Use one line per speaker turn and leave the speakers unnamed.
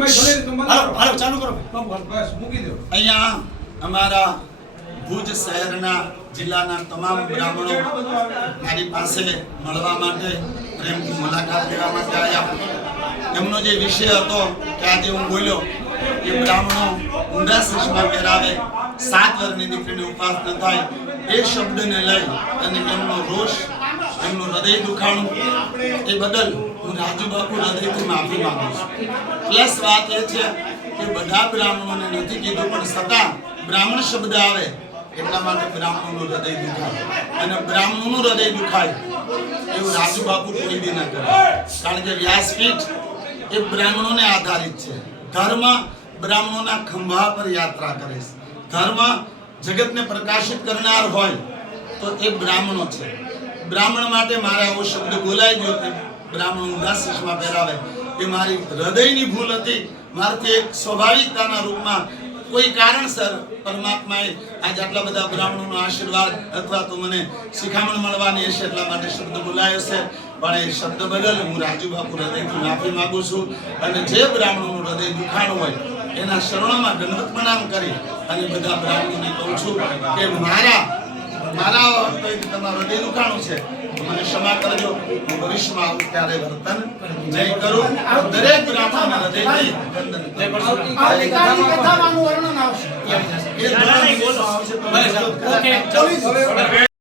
ભાઈ ભલે તમે
હાલો હાલો ચાલુ કરો
બસ મૂકી દો.
અહીંયા અમારા ભુજ શહેરના જિલ્લાના તમામ બ્રાહ્મણો મારી પાસે મળવા માટે પ્રેમથી મુલાકાત લેવા માટે આવ્યા એમનો જે વિષય હતો કે આજે હું બોલ્યો કે બ્રાહ્મણો ઊંડા શીશમાં પહેરાવે સાત વર્ષની દીકરીની ઉપાસ ન થાય એ શબ્દને લઈ અને એમનો રોષ એમનું હૃદય દુખાણું એ બદલ હું રાજુ બાપુ હૃદયથી માફી માંગુ છું પ્લસ વાત એ છે કે બધા બ્રાહ્મણોને નથી કીધું, પણ છતાં બ્રાહ્મણ શબ્દ આવે એટલા માટે બ્રાહ્મણનું હૃદય દુખાય. અને બ્રાહ્મણનું હૃદય દુખાય એવું રાજુ બાપુ કોઈ બી ન કરે. કારણ કે વ્યાસપીઠ એ બ્રાહ્મણોને આધારિત છે. ધર્મ બ્રાહ્મણોના ખંભા પર યાત્રા કરે છે. ધર્મ જગતને પ્રકાશિત કરનાર હોય તો એ બ્રાહ્મણો છે. બ્રાહ્મણ માટે મારે આવો શબ્દ બોલાઈ ગયો બ્રાહ્મણ ઊંધા પહેરાવે. એ મારી હૃદયની ભૂલ હતી. મારથી એક સ્વાભાવિકતાના રૂપમાં કોઈ કારણસર પરમાત્માએ આજ આટલા બધા બ્રાહ્મણોનો આશીર્વાદ અથવા તો મને શિખામણ મળવાની હશે એટલા માટે શબ્દ બોલાયો છે. પણ એ શબ્દ બદલ હું રાજુ બાપુ હૃદયથી માફી માંગુ છું અને જે બ્રાહ્મણોનું હૃદય દુખાણું હોય, એના શરણોમાં દંડવત પ્રણામ કરી અને બધા બ્રાહ્મણોને કહું છું કે મારા મારા તમારું હૃદય દુખાણું છે. મને ક્ષમા કરજો. હું ભવિષ્યમાં આવું ત્યારે વર્તન નહીં કરું. દરેક ગાથામાં હૃદયથી વંદન
આવતીકાલની કથામાં આનું વર્ણન આવશે.
એ
ઓકે.